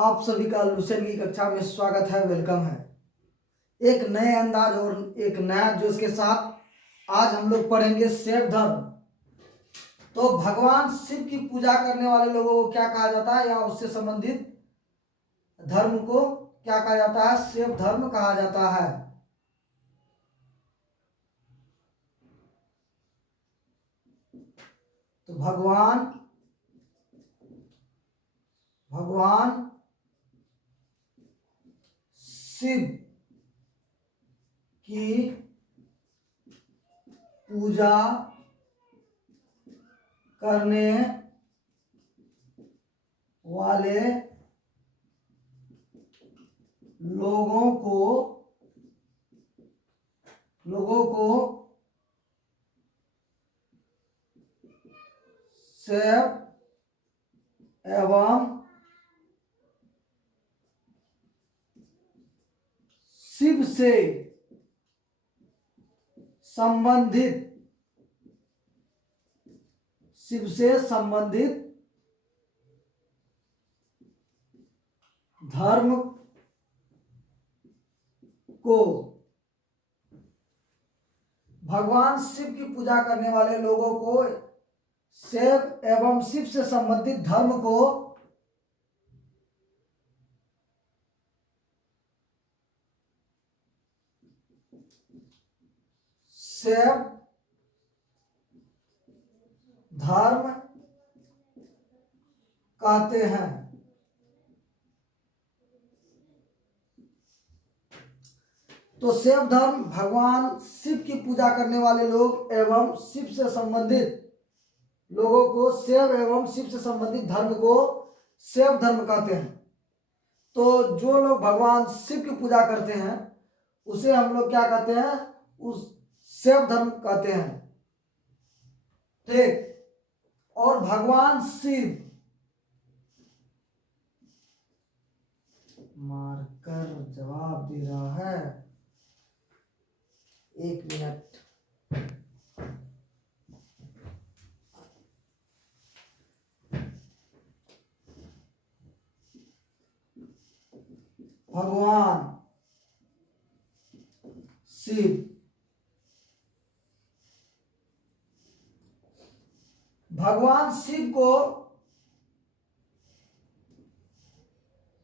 आप सभी का लुसेंट की कक्षा में स्वागत है, वेलकम है। एक नए अंदाज और एक नया जोश के साथ आज हम लोग पढ़ेंगे शिव धर्म। तो भगवान शिव की पूजा करने वाले लोगों को क्या कहा जाता है या उससे संबंधित धर्म को क्या कहा जाता है? शिव धर्म कहा जाता है। तो भगवान शिव की पूजा करने वाले लोगों को शिव एवं शिव से संबंधित धर्म को भगवान शिव की पूजा करने वाले लोगों को शिव एवं शिव से संबंधित धर्म को शिव धर्म कहते हैं। तो शिव धर्म भगवान शिव की पूजा करने वाले लोग एवं शिव से संबंधित लोगों को शिव एवं शिव से संबंधित धर्म को शिव धर्म कहते हैं। तो जो लोग भगवान शिव की पूजा करते हैं उसे हम लोग क्या कहते हैं? उस शिव धर्म कहते हैं। ठीक। और भगवान शिव मारकर जवाब दे रहा है, 1 मिनट। भगवान शिव को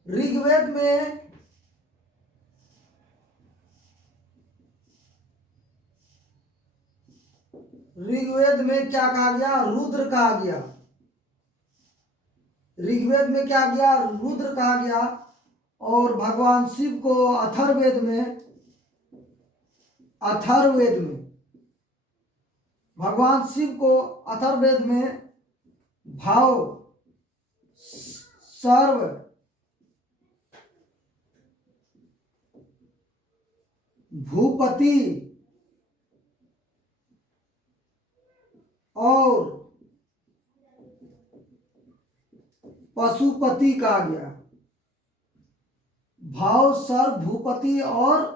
ऋग्वेद में क्या कहा गया? रुद्र कहा गया। ऋग्वेद में क्या गया? रुद्र कहा गया। और भगवान शिव को अथर्ववेद में भगवान शिव को अथर्ववेद में भाव सर्व भूपति और पशुपति कहा गया। भाव सर्व भूपति और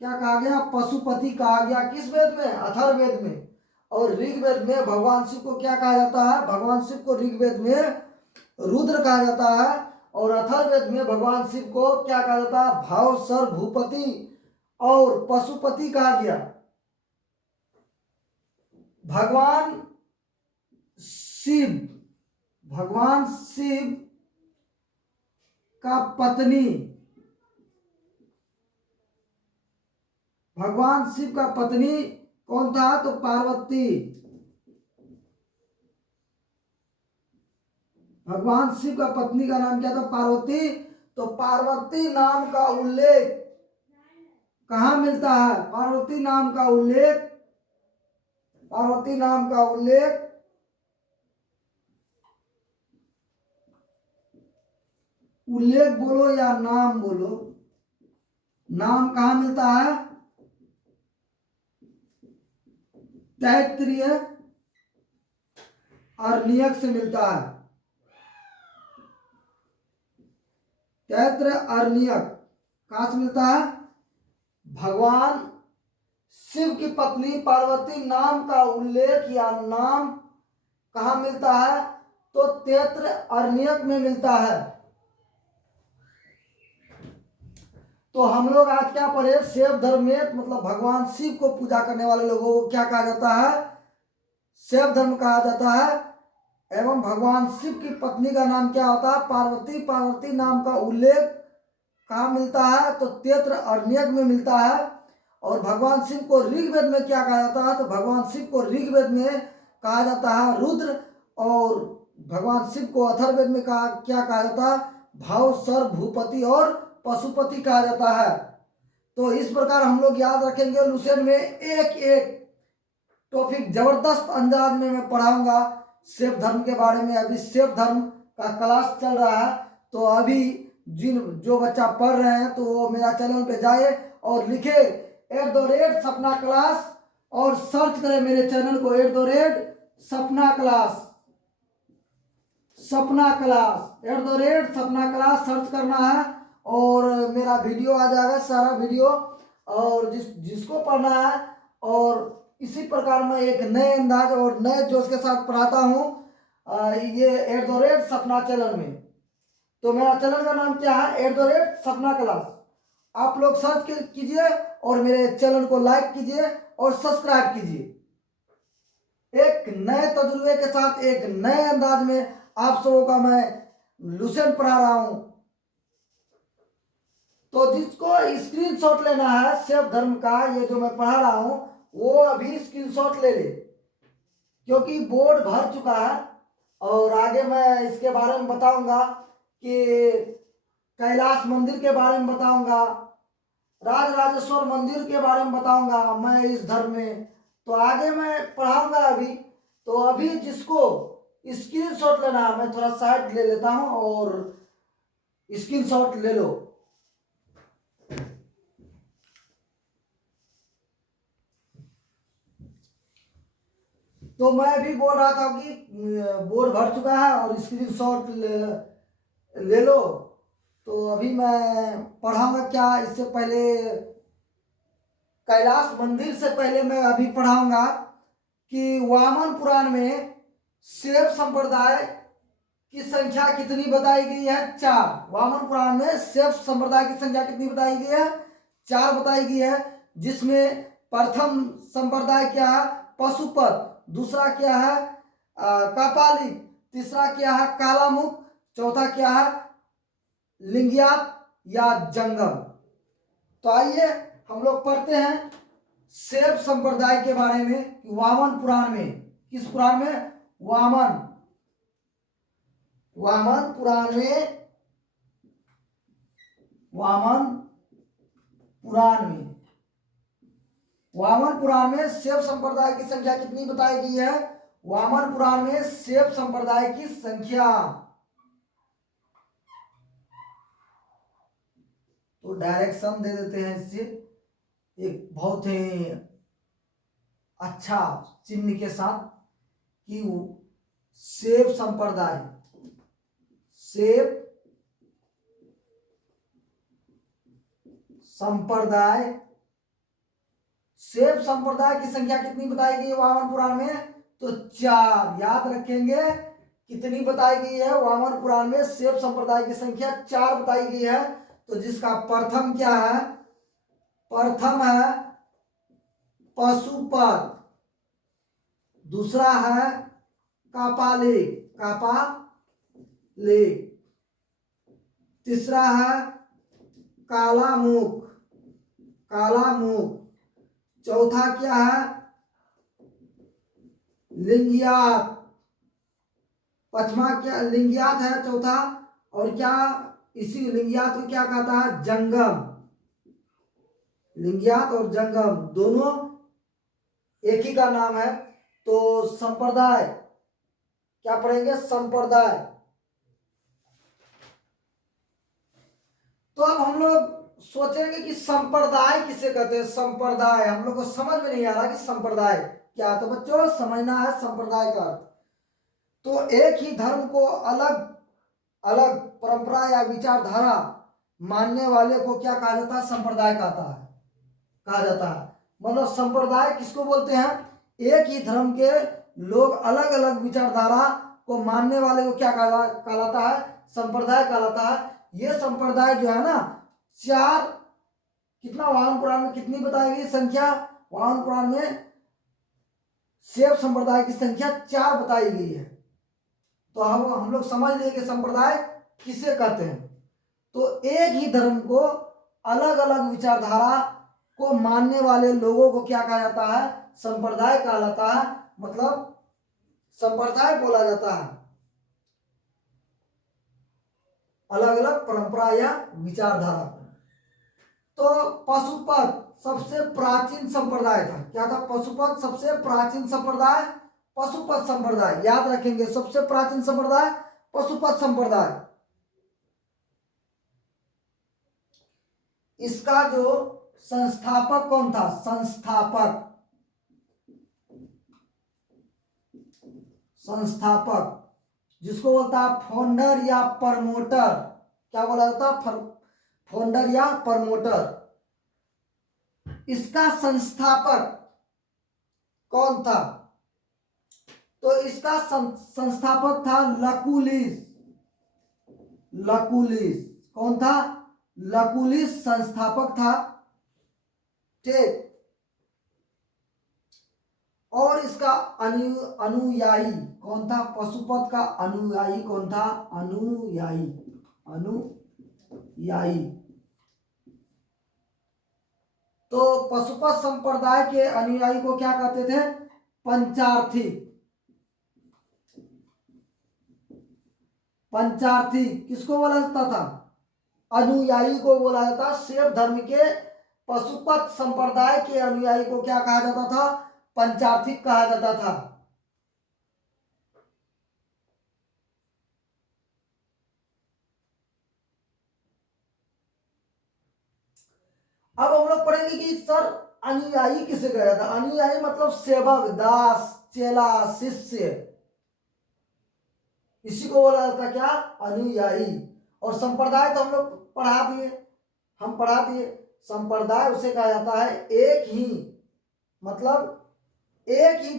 क्या कहा गया? पशुपति कहा गया। किस वेद में? अथर्ववेद में। और ऋग्वेद में भगवान शिव को क्या कहा जाता है? भगवान शिव को ऋग्वेद में रुद्र कहा जाता है और अथर्ववेद में भगवान शिव को क्या कहा जाता है? भाव सर्व भूपति और पशुपति कहा गया। भगवान शिव का पत्नी कौन था? तो पार्वती। भगवान शिव का पत्नी का नाम क्या था? पार्वती। तो पार्वती नाम का उल्लेख कहाँ मिलता है? पार्वती नाम का उल्लेख बोलो या नाम बोलो। नाम कहाँ मिलता है? तैत्तिरीय अरण्यक से मिलता है। तैत्तिरीय अरण्यक कहाँ से मिलता है? भगवान शिव की पत्नी पार्वती नाम का उल्लेख या नाम कहाँ मिलता है? तो तैत्तिरीय अरण्यक में मिलता है। तो हम लोग आज क्या पढ़े, शैव धर्म में मतलब भगवान शिव को पूजा करने वाले लोगों को क्या कहा जाता है, शैव धर्म कहा जाता है। एवं भगवान शिव की पत्नी का नाम क्या होता है, पार्वती। पार्वती नाम का उल्लेख कहाँ मिलता है, तो तेत्र अरण्यक में मिलता है। और भगवान शिव को ऋग्वेद में क्या कहा जाता है, तो भगवान शिव को ऋग्वेद में कहा जाता है रुद्र। और भगवान शिव को अथर्ववेद में क्या कहा जाता है, भाव, सर, भूपति और पशुपति कहा जाता है। तो इस प्रकार हम लोग याद रखेंगे। लुसेंट में एक एक टॉपिक जबरदस्त अंदाज में मैं पढ़ाऊंगा शैव धर्म के बारे में। अभी शैव धर्म का क्लास चल रहा है, तो अभी जो बच्चा पढ़ रहे हैं तो वो मेरा चैनल पे जाए और लिखे @सपना क्लास और सर्च करें मेरे चैनल को @सपना क्लास, सपना क्लास @सपना क्लास सर्च करना है और मेरा वीडियो आ जाएगा, सारा वीडियो। और जिसको पढ़ना है, और इसी प्रकार मैं एक नए अंदाज और नए जोश के साथ पढ़ाता हूँ ये @सपना चैनल में। तो मेरा चैनल का नाम क्या है, @सपना क्लास। आप लोग सर्च कीजिए और मेरे चैनल को लाइक कीजिए और सब्सक्राइब कीजिए। एक नए तजुर्बे के साथ, एक नए अंदाज में आप सबों का मैं लुसेंट पढ़ा रहा हूं। तो जिसको स्क्रीनशॉट लेना है शैव धर्म का, ये जो मैं पढ़ा रहा हूं, वो अभी स्क्रीनशॉट ले ले, क्योंकि बोर्ड भर चुका है। और आगे मैं इसके बारे में बताऊंगा कि कैलाश मंदिर के बारे में बताऊंगा, राजराजेश्वर मंदिर के बारे में बताऊंगा मैं इस धर्म में। तो आगे मैं पढ़ाऊंगा अभी। तो अभी जिसको स्क्रीनशॉट लेना है, मैं थोड़ा साइड ले लेता हूं और स्क्रीनशॉट ले लो। तो मैं अभी बोल रहा था कि बोर्ड भर चुका है और स्क्रीनशॉट ले लो। तो अभी मैं पढ़ाऊंगा क्या, इससे पहले कैलाश मंदिर से पहले मैं अभी पढ़ाऊंगा कि वामन पुराण में शैव संप्रदाय की संख्या कितनी बताई गई है, 4। वामन पुराण में शैव संप्रदाय की संख्या कितनी बताई गई है, 4 बताई गई है। जिसमें प्रथम संप्रदाय क्या है, पशुपत। दूसरा क्या है, कापालिक। तीसरा क्या है, कालामुख। चौथा क्या है, लिंगियात या जंगम। तो आइए हम लोग पढ़ते हैं शैव संप्रदाय के बारे में। वामन पुराण में, किस पुराण में, वामन पुराण में, वामन पुराण में शैव संप्रदाय की संख्या कितनी बताई गई है, वामन पुराण में शैव संप्रदाय की संख्या। तो डायरेक्शन दे देते हैं इससे, एक बहुत ही अच्छा चिन्ह के साथ कि शैव संप्रदाय, शैव संप्रदाय की संख्या कितनी बताई गई है वामन पुराण में, तो 4। याद रखेंगे कितनी बताई गई है वामन पुराण में, शैव संप्रदाय की संख्या 4 बताई गई है। तो जिसका प्रथम क्या है, प्रथम है पशुपत। दूसरा है कापालिक। तीसरा है कालामुख। चौथा क्या है, लिंगियात। पांचवा क्या, लिंगियात है चौथा। और क्या, इसी लिंगियात को क्या कहता है, जंगम। लिंगियात और जंगम दोनों एक ही का नाम है। तो संप्रदाय क्या पढ़ेंगे, संप्रदाय। तो अब हम लोग सोचेंगे कि संप्रदाय किसे कहते हैं। संप्रदाय हम लोग को समझ में नहीं आ रहा कि संप्रदाय क्या। तो बच्चों समझना है संप्रदाय का अर्थ। तो एक ही धर्म को अलग अलग परंपरा या विचारधारा मानने वाले को क्या कहा जाता है, संप्रदाय कहा जाता है। मतलब संप्रदाय किसको बोलते हैं, एक ही धर्म के लोग अलग अलग विचारधारा को मानने वाले को क्या कहलाता है, संप्रदाय कहलाता है। ये संप्रदाय जो है ना, 4 कितना वामन पुराण में कितनी बताई गई संख्या? वामन पुराण में शैव संप्रदाय की संख्या 4 बताई गई है। तो हम लोग समझ लिए कि संप्रदाय किसे कहते हैं। तो एक ही धर्म को अलग अलग विचारधारा को मानने वाले लोगों को क्या कहा जाता है? संप्रदाय कहा जाता है, मतलब संप्रदाय बोला जाता है। अलग अलग परंपरा या विचारधारा। तो पशुपत सबसे प्राचीन संप्रदाय था। क्या था? पशुपत सबसे प्राचीन संप्रदाय पशुपत संप्रदाय। याद रखेंगे, सबसे प्राचीन संप्रदाय पशुपत संप्रदाय। इसका जो संस्थापक कौन था? संस्थापक जिसको बोलता है फाउंडर या प्रमोटर। क्या बोला जाता है? फाउंडर या प्रमोटर। इसका संस्थापक कौन था? तो इसका संस्थापक था लकुलिस। कौन था? लकुलिस संस्थापक था। ठीक। और इसका अनुयायी कौन था? पशुपत का अनुयायी कौन था? अनुयायी। तो पशुपत संप्रदाय के अनुयायी को क्या कहते थे? पंचार्थी। किसको बोला जाता था? अनुयायी को बोला जाता। शैव धर्म के पशुपत संप्रदाय के अनुयायी को क्या कहा जाता था? पंचार्थिक कहा जाता था। अब हम लोग पढ़ेंगे कि सर अनुयायी किसे कहा जाता? अनुयायी मतलब सेवक, दास, चेला, शिष्य, इसी को बोला जाता क्या? अनुयायी। और संप्रदाय तो हम लोग पढ़ा दिए। संप्रदाय उसे कहा जाता है एक ही, मतलब एक ही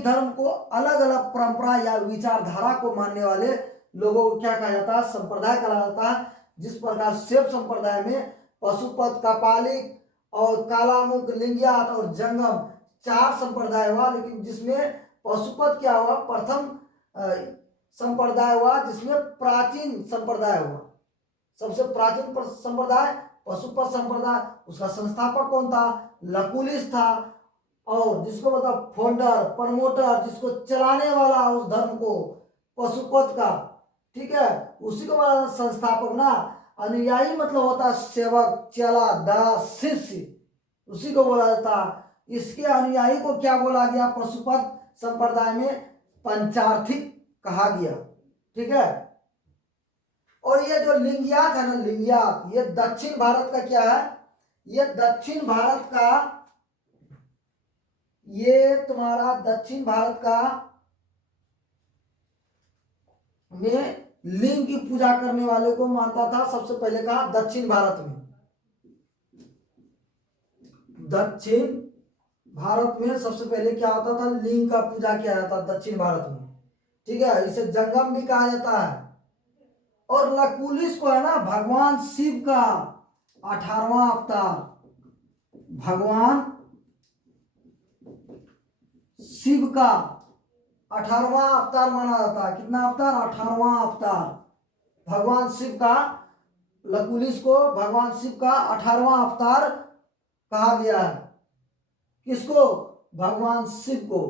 धर्म को अलग अलग परंपरा या विचारधारा को मानने वाले लोगों को क्या कहा जाता है? संप्रदाय कहा जाता है। जिस प्रकार शैव संप्रदाय में पशुपत, कपालिक और कालामुख, लिंगियात और जंगम 4 संप्रदाय हुआ, लेकिन जिसमें पशुपत क्या हुआ? प्रथम संप्रदाय हुआ जिसमें प्राचीन संप्रदाय हुआ। सबसे प्राचीन संप्रदाय पशुपत संप्रदाय। उसका संस्थापक कौन था? लकुलिस था। और जिसको मतलब फाउंडर, प्रमोटर, जिसको चलाने वाला उस धर्म को, पशुपत का, ठीक है, उसी को बोला संस्थापक ना। अनुयायी मतलब होता सेवक, चेला, दास, शिष्य, उसी को बोला जाता। इसके अनुयायी को क्या बोला गया? पशुपत संप्रदाय में पंचार्थिक कहा गया। ठीक है। और ये जो लिंगियात है ना, लिंगियात, ये दक्षिण भारत का क्या है? ये दक्षिण भारत का, ये तुम्हारा दक्षिण भारत का में लिंग की पूजा करने वाले को मानता था। सबसे पहले कहा दक्षिण भारत में, दक्षिण भारत में सबसे पहले क्या होता था? लिंग का पूजा किया जाता दक्षिण भारत में। ठीक है, इसे जंगम भी कहा जाता है। और लकुलिस को है ना भगवान शिव का 18वां अवतार, भगवान शिव का 18वां अवतार माना जाता है। कितना अवतार? 18वां अवतार भगवान शिव का। लकुलिस को भगवान शिव का 18वां अवतार कहा गया है। किसको? भगवान शिव को,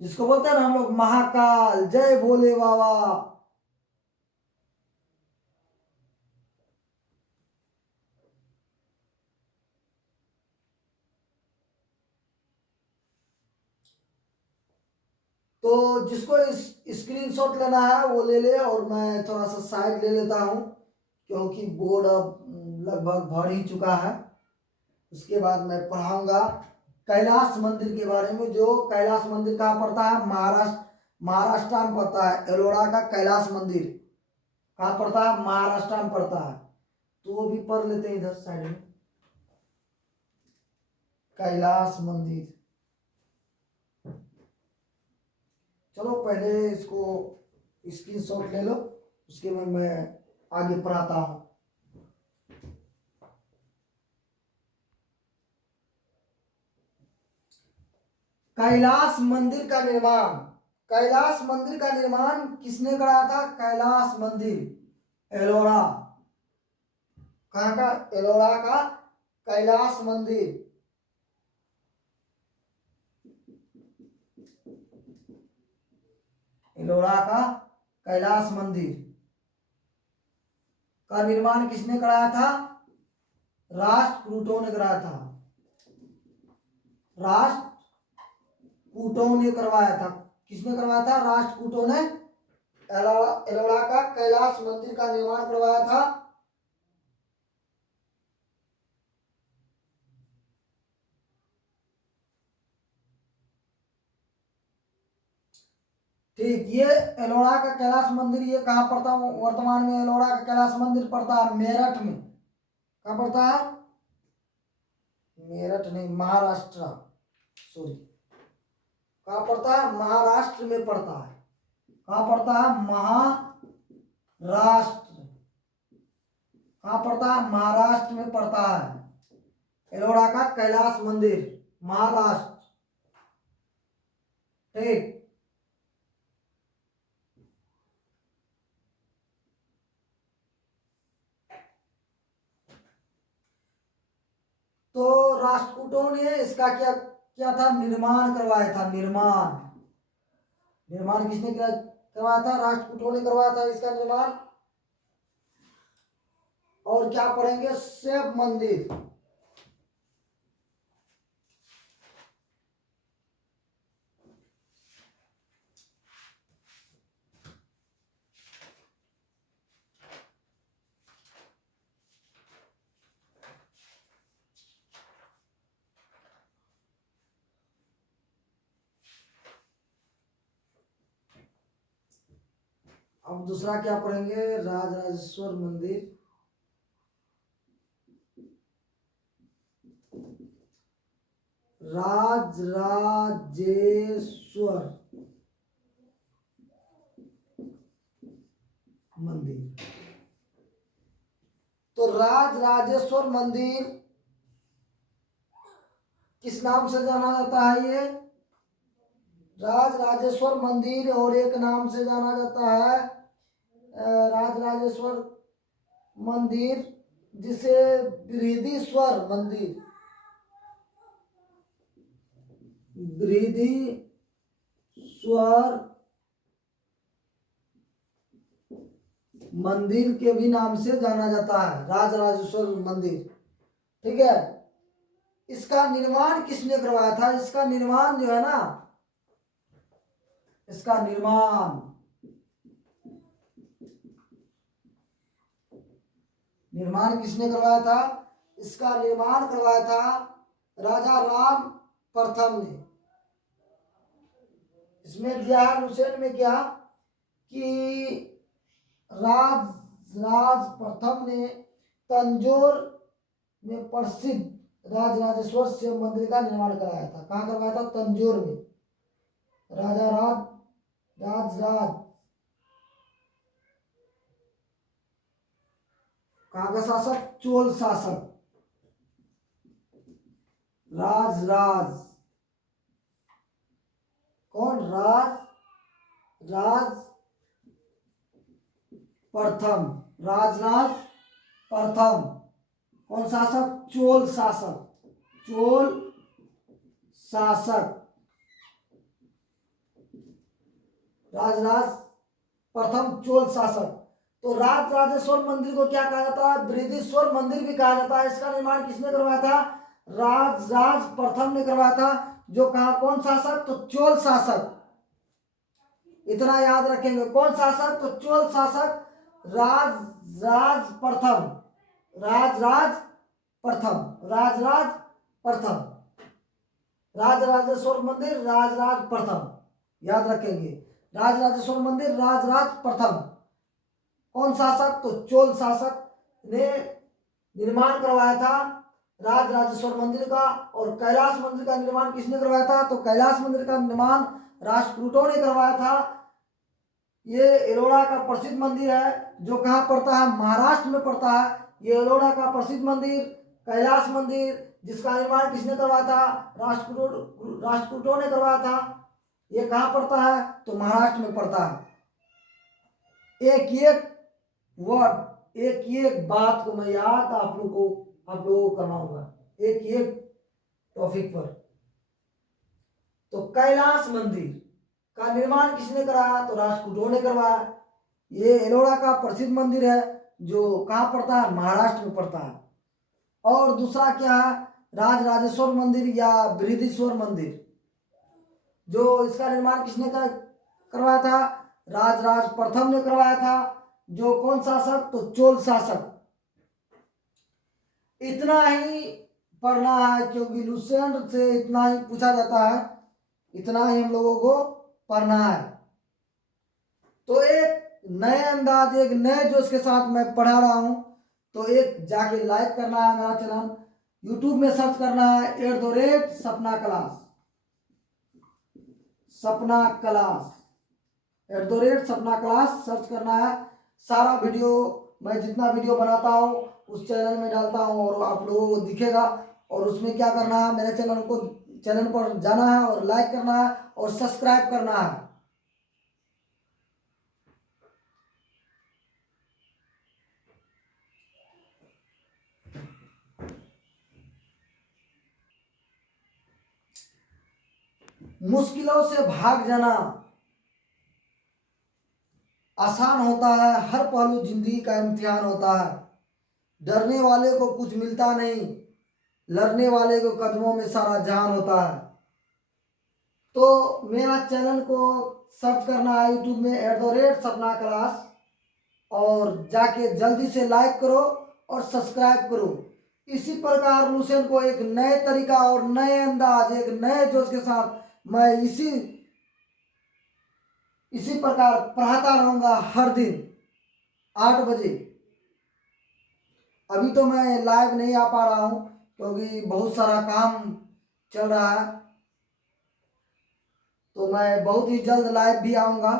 जिसको बोलते हैं ना हम लोग महाकाल, जय भोले बाबा। तो जिसको इस स्क्रीनशॉट लेना है वो ले ले, और मैं थोड़ा सा साइड ले लेता हूं क्योंकि बोर्ड अब लगभग भर ही चुका है। उसके बाद मैं पढ़ाऊंगा कैलाश मंदिर के बारे में। जो कैलाश मंदिर कहाँ पड़ता है? महाराष्ट्र में पड़ता है। एलोरा का कैलाश मंदिर कहाँ पड़ता है? महाराष्ट्र में पड़ता है। तो वो भी पढ़ लेते हैं इधर साइड में। कैलाश मंदिर, चलो पहले इसको स्क्रीनशॉट ले लो, उसके बाद मैं आगे पढ़ाता हूँ। कैलाश मंदिर का निर्माण, कैलाश मंदिर का निर्माण किसने कराया था? कैलाश मंदिर एलोरा, कहाँ का? एलोरा का कैलाश मंदिर। एलोरा का कैलाश मंदिर का निर्माण किसने कराया था? राष्ट्रकूटों ने कराया था, राष्ट्रकूटों ने करवाया था। किसने करवाया था? राष्ट्रकूटों ने एलोरा का कैलाश मंदिर का निर्माण करवाया था। ठीक, ये एलोरा का कैलाश मंदिर ये कहाँ पड़ता है? वर्तमान में एलोरा का कैलाश मंदिर पड़ता है मेरठ में। कहाँ पड़ता है? मेरठ नहीं, महाराष्ट्र, सॉरी, कहाँ पड़ता है? महाराष्ट्र में पड़ता है। कहाँ पड़ता है? महाराष्ट्र। कहाँ पड़ता है? महाराष्ट्र में पड़ता है एलोरा का कैलाश मंदिर, महाराष्ट्र। ठीक, तो राष्ट्रकूटों ने इसका क्या क्या था? निर्माण करवाया था। निर्माण, निर्माण किसने करवाया था? राष्ट्रकूटों ने करवाया था इसका निर्माण। और क्या पढ़ेंगे? शिव मंदिर। अब दूसरा क्या पढ़ेंगे? राजराजेश्वर मंदिर। राजराजेश्वर मंदिर। तो राजराजेश्वर मंदिर किस नाम से जाना जाता है? ये राजराजेश्वर मंदिर और एक नाम से जाना जाता है राजराजेश्वर मंदिर, जिसे बृहदीश्वर मंदिर, बृहदीश्वर मंदिर के भी नाम से जाना जाता है, राजराजेश्वर मंदिर। ठीक है, इसका निर्माण किसने करवाया था? इसका निर्माण जो है ना, इसका निर्माण किसने करवाया था? इसका निर्माण करवाया था राजा राम प्रथम ने। इसमें दिया है हुसैन में क्या कि राज प्रथम ने तंजौर में प्रसिद्ध राजराजेश्वर शिव मंदिर का निर्माण कराया था। कहाँ करवाया था? तंजौर में। राजा राज कहाँ का शासक? चोल शासक, राज कौन? राज प्रथम, राजराज प्रथम। कौन शासक? चोल शासक, चोल शासक, राजराज प्रथम चोल शासक। तो राजराजेश्वर मंदिर को क्या कहा जाता है? बृहदीश्वर मंदिर भी कहा जाता है। इसका निर्माण किसने करवाया था? राज प्रथम ने करवाया था। जो कहा? कौन शासक? तो चोल शासक। इतना याद रखेंगे, कौन शासक? तो चोल शासक राज प्रथम, राजराज प्रथम, राजराजेश्वर मंदिर राजराज प्रथम, याद रखेंगे। राजराजेश्वर मंदिर राजराज प्रथम। कौन शासक? तो चोल शासक ने निर्माण करवाया था राजराजेश्वर मंदिर का। और कैलाश मंदिर का निर्माण किसने करवाया था? तो कैलाश मंदिर का निर्माण राष्ट्रकूटों ने करवाया था। ये एलोरा का प्रसिद्ध मंदिर है, जो कहाँ पड़ता है? महाराष्ट्र में पड़ता है। ये एलोरा का प्रसिद्ध मंदिर कैलाश मंदिर जिसका निर्माण किसने करवाया था? राष्ट्रकूटों ने करवाया था। ये कहाँ पड़ता है? तो महाराष्ट्र में पड़ता है। एक एक वर्ड, एक एक बात को मैं याद आप लोगों को करवाऊंगा, एक एक टॉपिक पर। तो कैलाश मंदिर का निर्माण किसने कराया? तो राष्ट्रकूटों ने करवाया। ये एलोरा का प्रसिद्ध मंदिर है जो कहाँ पड़ता है? महाराष्ट्र में पड़ता है। और दूसरा क्या है? राजराजेश्वर मंदिर या बृहदीश्वर मंदिर, जो इसका निर्माण किसने करवाया था? राजराज प्रथम ने करवाया था। जो कौन शासक? तो चोल शासक। इतना ही पढ़ना है क्योंकि लुसेंट से इतना ही पूछा जाता है, इतना ही हम लोगों को पढ़ना है। तो एक नए अंदाज, एक नए जोश के साथ मैं पढ़ा रहा हूं। तो एक जाके लाइक करना है मेरा चैनल, यूट्यूब में सर्च करना है @सपना क्लास, सपना क्लास, @सपना क्लास सर्च करना है। सारा वीडियो, मैं जितना वीडियो बनाता हूँ उस चैनल में डालता हूँ और आप लोगों को दिखेगा। और उसमें क्या करना है? मेरे चैनल पर जाना है और लाइक करना है और सब्सक्राइब करना है। मुश्किलों से भाग जाना आसान होता है, हर पहलू जिंदगी का इम्तिहान होता है। डरने वाले को कुछ मिलता नहीं, लड़ने वाले को कदमों में सारा जहान होता है। तो मेरा चैनल को सर्च करना है यूट्यूब में @सपना क्लास और जाके जल्दी से लाइक करो और सब्सक्राइब करो। इसी प्रकार लुसेंट को एक नए तरीका और नए अंदाज, एक नए जोश के साथ मैं इसी प्रकार पढ़ाता रहूंगा हर दिन 8 बजे। अभी तो मैं लाइव नहीं आ पा रहा हूँ क्योंकि बहुत सारा काम चल रहा है। तो मैं बहुत ही जल्द लाइव भी आऊँगा।